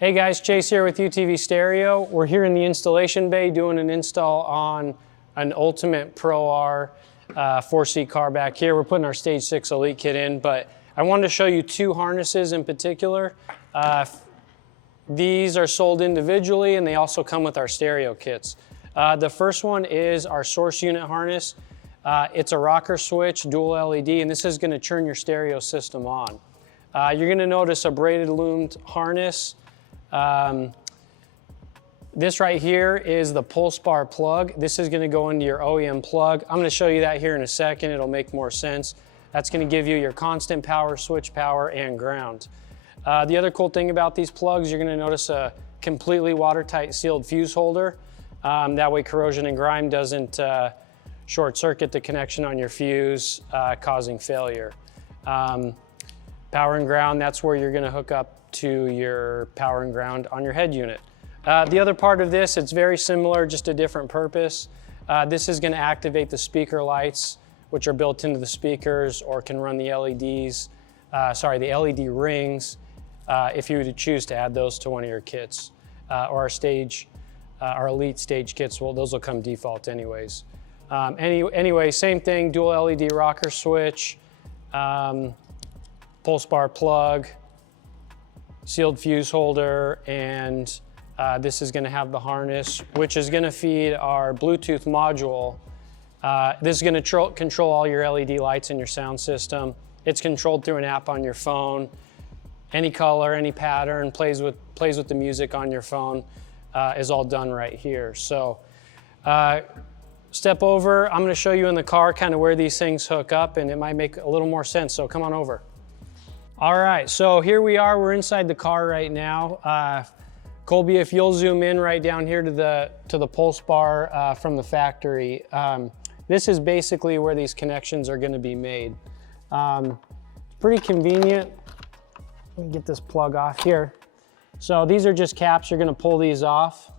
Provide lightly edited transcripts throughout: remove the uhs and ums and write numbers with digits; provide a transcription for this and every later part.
Hey guys, Chase here with UTV Stereo. We're here in the installation bay doing an install on an Ultimate Pro R 4-seat car back here. We're putting our Stage 6 Elite kit in, but I wanted to show you two harnesses in particular. These are sold individually and they also come with our stereo kits. The first one is our source unit harness. It's a rocker switch, dual LED, and this is going to turn your stereo system on. You're going to notice a braided loomed harness. This right here is the Pulse Bar plug. This is going to go into your OEM plug. I'm going to show you that here in a second. It'll make more sense. That's going to give you your constant power, switch power, and ground. The other cool thing about these plugs, you're going to notice a completely watertight sealed fuse holder. That way corrosion and grime doesn't short circuit the connection on your fuse, causing failure. Power and ground, that's where you're going to hook up to your power and ground on your head unit. The other part of this, it's very similar, just a different purpose. This is going to activate the speaker lights, which are built into the speakers, or can run the LEDs, the LED rings, if you were to choose to add those to one of your kits. Or our Elite stage kits, well, those will come default anyways. Anyway, same thing, dual LED rocker switch, Pulse Bar plug, sealed fuse holder, and this is going to have the harness, which is going to feed our Bluetooth module. This is going to control all your LED lights in your sound system. It's controlled through an app on your phone. Any color, any pattern, plays with the music on your phone, is all done right here. So step over. I'm going to show you in the car kind of where these things hook up, and it might make a little more sense, so come on over. All right, so here we are. We're inside the car right now. Colby, if you'll zoom in right down here to the Pulse Bar from the factory. This is basically where these connections are going to be made. It's pretty convenient. Let me get this plug off here. So these are just caps. You're going to pull these off,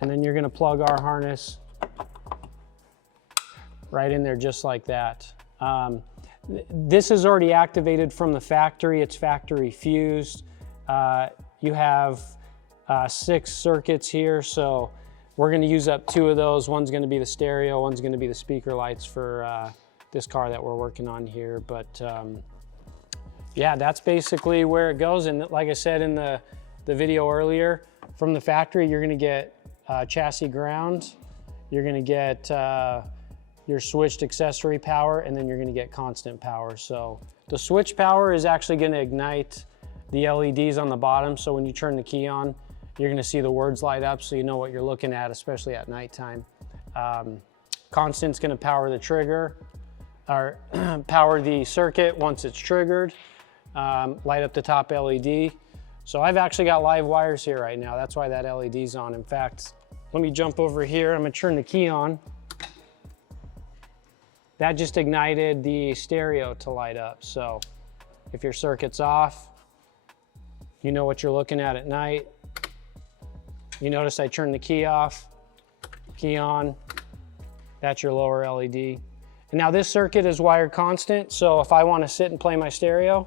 and then you're going to plug our harness right in there just like that. This is already activated from the factory. It's factory fused. You have 6 circuits here, so we're going to use up 2 of those. One's going to be the stereo, one's going to be the speaker lights for this car that we're working on here. But yeah, that's basically where it goes. And like I said in the video earlier, from the factory, you're going to get chassis ground, you're going to get your switched accessory power, and then you're going to get constant power. So the switch power is actually going to ignite the LEDs on the bottom, so when you turn the key on, you're going to see the words light up, so you know what you're looking at, especially at nighttime. Constant's going to power the trigger, or power the circuit once it's triggered, light up the top LED. So I've actually got live wires here right now. That's why that LED's on. In fact, let me jump over here. I'm going to turn the key on. That just ignited the stereo to light up. So if your circuit's off, you know what you're looking at night. You notice I turned the key off, key on. That's your lower LED. And now this circuit is wired constant, so if I want to sit and play my stereo,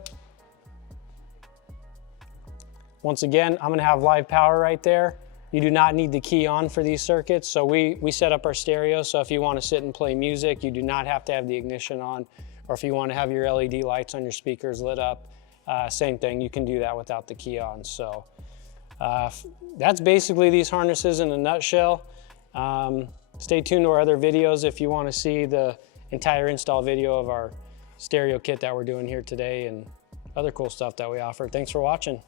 once again, I'm going to have live power right there. You do not need the key on for these circuits, so we set up our stereo, so if you want to sit and play music, you do not have to have the ignition on, or if you want to have your LED lights on your speakers lit up, same thing, you can do that without the key on. So that's basically these harnesses in a nutshell. Stay tuned to our other videos if you want to see the entire install video of our stereo kit that we're doing here today and other cool stuff that we offer. Thanks for watching.